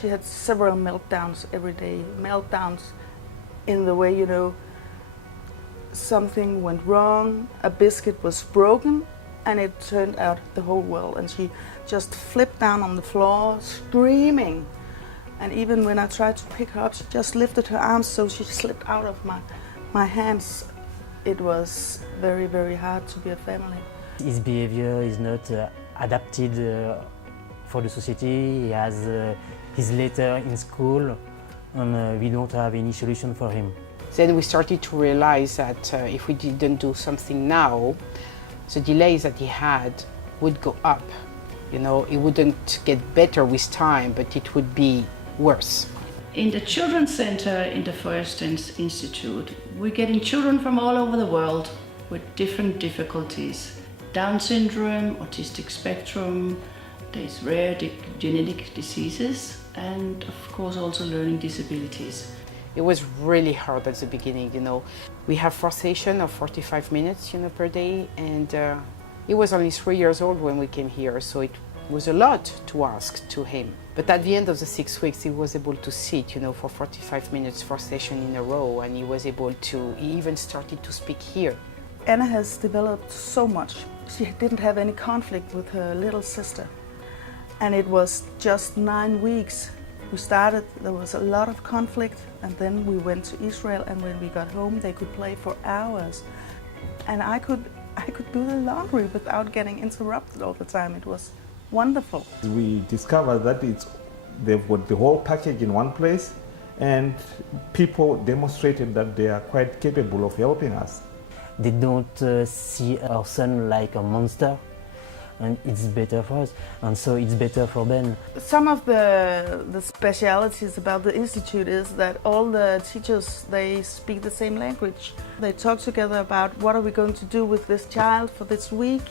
She had several meltdowns every day, meltdowns in the way, something went wrong, a biscuit was broken, and it turned out the whole world. And she just flipped down on the floor, screaming. And even when I tried to pick her up, she just lifted her arms so she slipped out of my hands. It was very, very hard to be a family. His behavior is not adapted for the society. He has his letter in school, and we don't have any solution for him. Then we started to realize that if we didn't do something now, the delays that he had would go up. It wouldn't get better with time, but it would be worse. In the Children's Center in the Feuerstein Institute, we're getting children from all over the world with different difficulties. Down syndrome, autistic spectrum, there's rare genetic diseases, and of course also learning disabilities. It was really hard at the beginning, We have first session of 45 minutes, per day, and he was only 3 years old when we came here, so it was a lot to ask to him. But at the end of the 6 weeks, he was able to sit, for 45 minutes, first session in a row, and he even started to speak here. Anna has developed so much. She didn't have any conflict with her little sister. And it was just 9 weeks. We started, there was a lot of conflict, and then we went to Israel, and when we got home, they could play for hours. And I could do the laundry without getting interrupted all the time. It was wonderful. We discovered that they've got the whole package in one place, and people demonstrated that they are quite capable of helping us. They don't see our son like a monster, and it's better for us, and so it's better for them. Some of the specialities about the institute is that all the teachers, they speak the same language. They talk together about what are we going to do with this child for this week,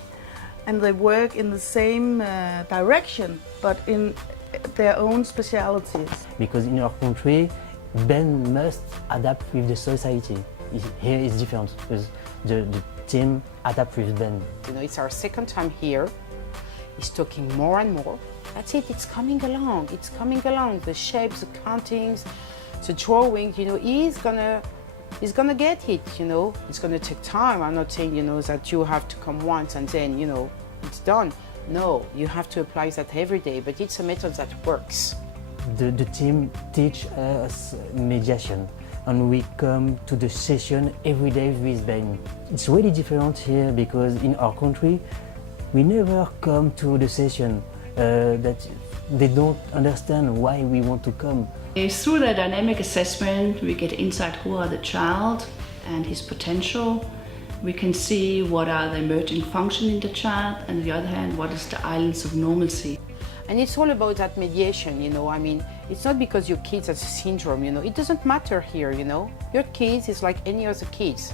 and they work in the same direction, but in their own specialities. Because in our country, Ben must adapt with the society. Here is different, because the team adapt with Ben. It's our second time here. He's talking more and more. That's it, it's coming along, The shapes, the countings, the drawing, he's gonna get it, It's gonna take time. I'm not saying, that you have to come once and then, it's done. No, you have to apply that every day, but it's a method that works. The team teach us mediation, and we come to the session every day with Ben. It's really different here because in our country, we never come to the session, that they don't understand why we want to come. Through the dynamic assessment, we get insight who are the child and his potential. We can see what are the emerging function in the child, and on the other hand, what is the islands of normalcy. And it's all about that mediation, it's not because your kids has a syndrome, it doesn't matter here, Your kids is like any other kids,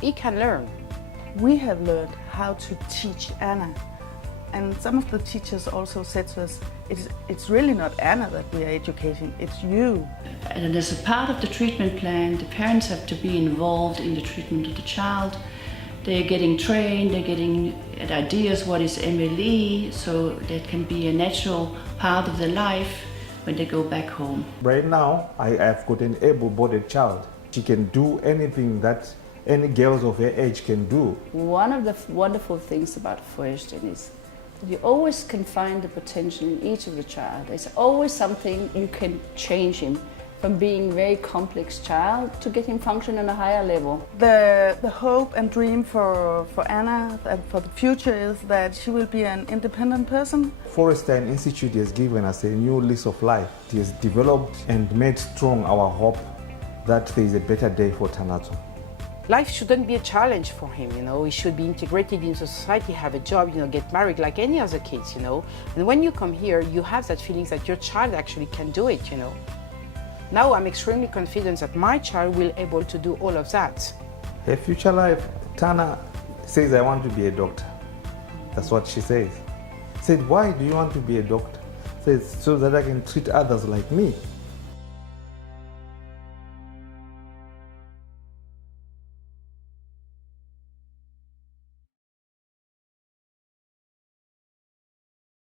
he can learn. We have learned how to teach Anna. And some of the teachers also said to us, it's really not Anna that we are educating, it's you. And as a part of the treatment plan, the parents have to be involved in the treatment of the child. They're getting trained, they're getting ideas what is MLE, so that can be a natural part of their life when they go back home. Right now, I have got an able-bodied child. She can do anything that any girls of her age can do. One of the wonderful things about Feuerstein is that you always can find the potential in each of the child. There's always something you can change him from being a very complex child to get him function on a higher level. The hope and dream for Anna and for the future is that she will be an independent person. Feuerstein Institute has given us a new lease of life. It has developed and made strong our hope that there is a better day for Tanato. Life shouldn't be a challenge for him, He should be integrated into society, have a job, get married like any other kids, And when you come here, you have that feeling that your child actually can do it, Now I'm extremely confident that my child will be able to do all of that. Her future life, Tana says, I want to be a doctor. That's what she says. I said, why do you want to be a doctor? Says, so that I can treat others like me.